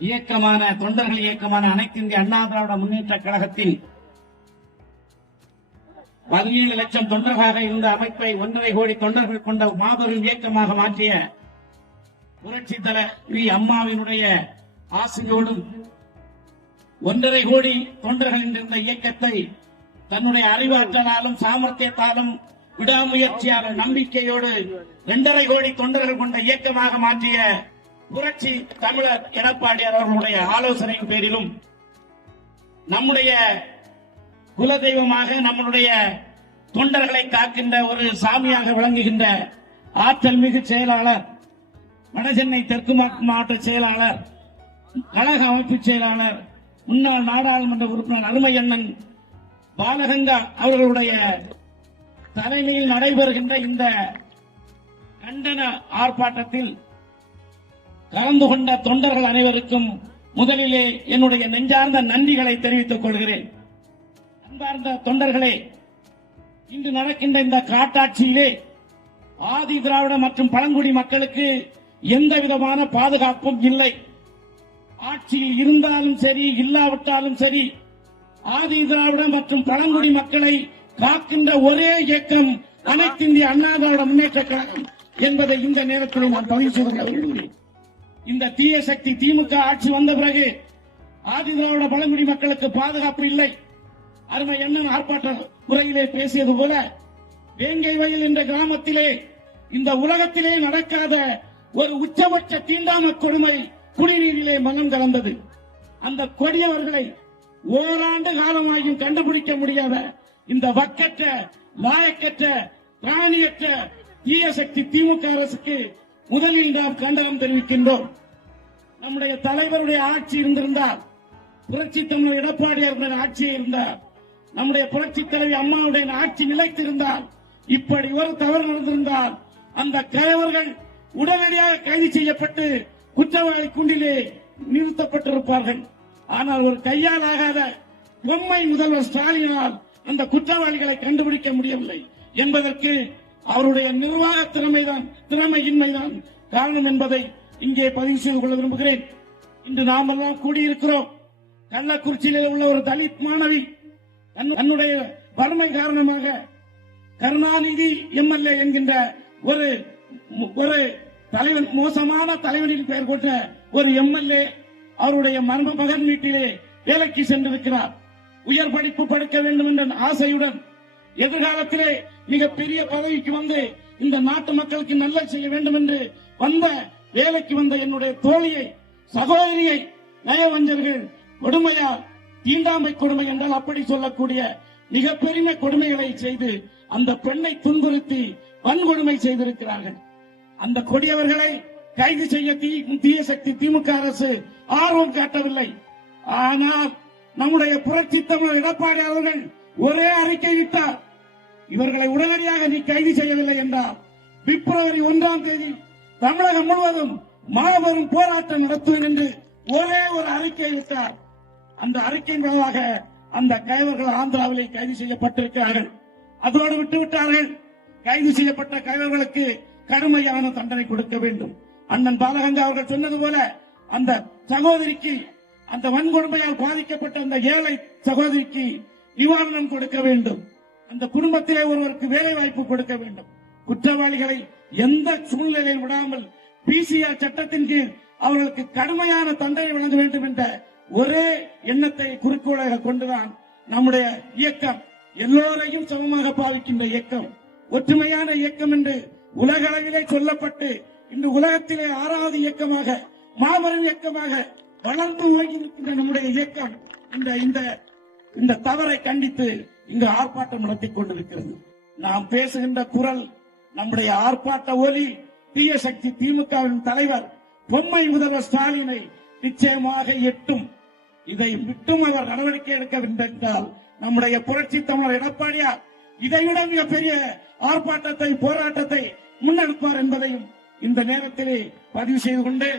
இயக்கமான தொண்டர்கள் இயக்கமான அனைத்து இந்திய அண்ணா திராவிட முன்னேற்ற கழகத்தின் 17 லட்சம் தொண்டர்களாக இருந்த அமைப்பை 1.5 கோடி தொண்டர்கள் கொண்ட மாபெரும் இயக்கமாக மாற்றிய புரட்சி தலைவி அம்மாவினுடைய ஆசையோடும் 1.5 கோடி தொண்டர்கள் என்ற இயக்கத்தை தன்னுடைய அறிவாற்றலாலும் சாமர்த்தியத்தாலும் விடாமுயற்சியாலும் நம்பிக்கையோடு 2.5 கோடி தொண்டர்கள் கொண்ட இயக்கமாக மாற்றிய புரட்சி தமிழர் எடப்பாடியார் அவர்களுடைய ஆலோசனையின் பேரிலும் நம்முடைய குலதெய்வமாக நம்முடைய தொண்டர்களை காக்கின்ற ஒரு சாமியாக விளங்குகின்ற ஆற்றல் மிகு செயலாளர், வடசென்னை தெற்கு மாவட்ட செயலாளர், கழக அமைப்பு செயலாளர், முன்னாள் நாடாளுமன்ற உறுப்பினர் அருமை அண்ணன் பாலகங்கா அவர்களுடைய தலைமையில் நடைபெறுகின்ற இந்த கண்டன ஆர்ப்பாட்டத்தில் கலந்து கொண்ட தொண்டர்கள் அனைவருக்கும் முதலிலே என்னுடைய நெஞ்சார்ந்த நன்றிகளை தெரிவித்துக் கொள்கிறேன். அன்பார்ந்த தொண்டர்களே, இன்று நடக்கின்ற இந்த காட்டாட்சியிலே ஆதி திராவிட மற்றும் பழங்குடி மக்களுக்கு எந்த விதமான பாதுகாப்பும் இல்லை. ஆட்சியில் இருந்தாலும் சரி இல்லாவிட்டாலும் சரி, ஆதி திராவிட மற்றும் பழங்குடி மக்களை காக்கின்ற ஒரே இயக்கம் அனைத்து இந்திய அண்ணா திராவிட முன்னேற்ற கழகம் என்பதை இந்த நேரத்தில் நான் பதிவு செய்து கொள்ள விரும்புகிறேன். இந்த தீய சக்தி திமுக ஆட்சி வந்த பிறகு ஆதி திராவிட பழங்குடி மக்களுக்கு பாதுகாப்பு இல்லை. அருமை அண்ணன் ஆர்ப்பாட்ட முறையிலே பேசியது போல வேங்கை வயல் என்ற கிராமத்திலே இந்த உலகத்திலே நடக்காத ஒரு உச்சபட்ச தீண்டாம கொடுமை குடிநீரிலே மனம் கலந்தது. அந்த கொடியவர்களை ஓராண்டு காலமாகியும் கண்டுபிடிக்க முடியாத இந்த வக்கற்ற லாயக்கற்ற பிராணியற்ற தீய சக்தி திமுக அரசுக்கு முதலில் நாம் கண்டனம் தெரிவிக்கின்றோம். நம்முடைய தலைவருடைய ஆட்சி இருந்திருந்தால், புரட்சி தமிழர் எடப்பாடியார் ஆட்சி இருந்தால், நம்முடைய புரட்சி தலைவி அம்மாவுடைய ஆட்சி நிலைத்திருந்தால், இப்படி ஒரு தவறு நடந்திருந்தால் அந்த கயவர்கள் உடனடியாக கைது செய்யப்பட்டு குற்றவாளி கூண்டிலே நிறுத்தப்பட்டிருப்பார்கள். ஆனால் ஒரு கையால் ஆகாத பொம்மை முதல்வர் ஸ்டாலினால் அந்த குற்றவாளிகளை கண்டுபிடிக்க முடியவில்லை என்பதற்கு அவருடைய நிர்வாக திறமையின்மைதான் காரணம் என்பதை இங்கே பதிவு செய்து கொள்ள விரும்புகிறேன். இன்று நாம் எல்லாம் கூடியிருக்கிறோம். கள்ளக்குறிச்சியில் உள்ள ஒரு தலித் மாணவி தன்னுடைய வறுமை காரணமாக கருணாநிதி எம்எல்ஏ என்கின்ற ஒரு தலைவன், மோசமான தலைவனின் பெயர் கொண்ட ஒரு எம்எல்ஏ அவருடைய மகன் வீட்டிலே வேலைக்கு சென்றிருக்கிறார். உயர் படிப்பு படிக்க வேண்டும் என்ற ஆசையுடன் எதிர்காலத்திலே மிகப்பெரிய பதவிக்கு வந்து இந்த நாட்டு மக்களுக்கு நல்லது செய்ய வேண்டும் என்று வேலைக்கு வந்த என்னுடைய தோழியை, சகோதரியை நயவஞ்சர்கள் கொடுமையால், தீண்டாமை கொடுமை என்றால் அப்படி சொல்லக்கூடிய மிகப்பெரிய கொடுமைகளை செய்து அந்த பெண்ணை துன்புறுத்தி வன்கொடுமை செய்திருக்கிறார்கள். அந்த கொடியவர்களை கைது செய்ய தீய சக்தி திமுக அரசு ஆர்வம் காட்டவில்லை. ஆனால் நம்முடைய புரட்சி தமிழர் எடப்பாடி அவர்கள் ஒரே அறிக்கை விட்டார். இவர்களை உடனடியாக நீ கைது செய்யவில்லை என்றால் பிப்ரவரி 1ஆம் தேதி தமிழகம் முழுவதும் மாபெரும் போராட்டம் நடத்துவேன் என்று ஒரே ஒரு அறிக்கை விட்டார். அந்த அறிக்கையின் மூலமாக அந்த கைவர்கள் ஆந்திராவிலே கைது செய்யப்பட்டிருக்கிறார்கள். அதோடு விட்டுவிட்டார்கள். கைது செய்யப்பட்ட கைவர்களுக்கு கடுமையான தண்டனை கொடுக்க வேண்டும். அண்ணன் பாலகங்கா அவர்கள் சொன்னது போல அந்த சகோதரிக்கு, அந்த வன்கொடுமையால் பாதிக்கப்பட்ட அந்த ஏழை சகோதரிக்கு நிவாரணம் கொடுக்க வேண்டும். அந்த குடும்பத்திலே ஒருவருக்கு வேலை வாய்ப்பு கொடுக்க வேண்டும். குற்றவாளிகளை எந்த சூழ்நிலையில் விடாமல் பிசிஆர் சட்டத்தின் கீழ் அவர்களுக்கு கடுமையான தண்டனை வழங்க வேண்டும் என்ற ஒரே எண்ணத்தை குறிக்கோளாக கொண்டுதான் நம்முடைய இயக்கம் எல்லோரையும் சமமாக பாவிக்கின்ற இயக்கம், ஒற்றுமையான இயக்கம் என்று உலக அளவிலே சொல்லப்பட்டு இன்று உலகத்திலே 6வது இயக்கமாக, மாபெரும் இயக்கமாக வளர்ந்து ஓங்கி நிற்கின்ற நம்முடைய இயக்கம் இந்த தவறை கண்டித்து இங்கு ஆர்ப்பாட்டம் நடத்திக் கொண்டிருக்கிறது. நாம் பேசுகின்ற குரல், நம்முடைய ஆர்ப்பாட்ட ஒலி தீய சக்தி திமுகவின் தலைவர் பொம்மை முதல்வர் ஸ்டாலினை நிச்சயமாக எட்டும். இதை விட்டும் அவர் நடவடிக்கை எடுக்கவில்லை என்றால் நம்முடைய புரட்சி தமிழர் எடப்பாடியார் இதைவிட மிகப்பெரிய ஆர்ப்பாட்டத்தை, போராட்டத்தை முன்னெடுப்பார் என்பதையும் இந்த நேரத்திலே பதிவு செய்து கொண்டு,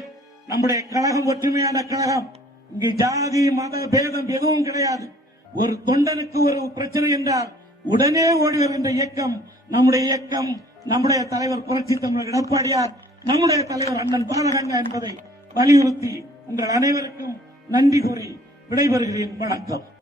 நம்முடைய கழகம் ஒற்றுமையான கழகம். இங்கு ஜாதி மத பேதம் எதுவும் கிடையாது. ஒரு தொண்டனுக்கு ஒரு பிரச்சனை என்றால் உடனே ஓடி வருகின்ற இயக்கம் நம்முடைய இயக்கம். நம்முடைய தலைவர் புரட்சி தமிழர் எடப்பாடியார், நம்முடைய தலைவர் அண்ணன் பாலகங்கா என்பதை வலியுறுத்தி உங்கள் அனைவருக்கும் நன்றி கூறி விடைபெறுகிறேன். வணக்கம்.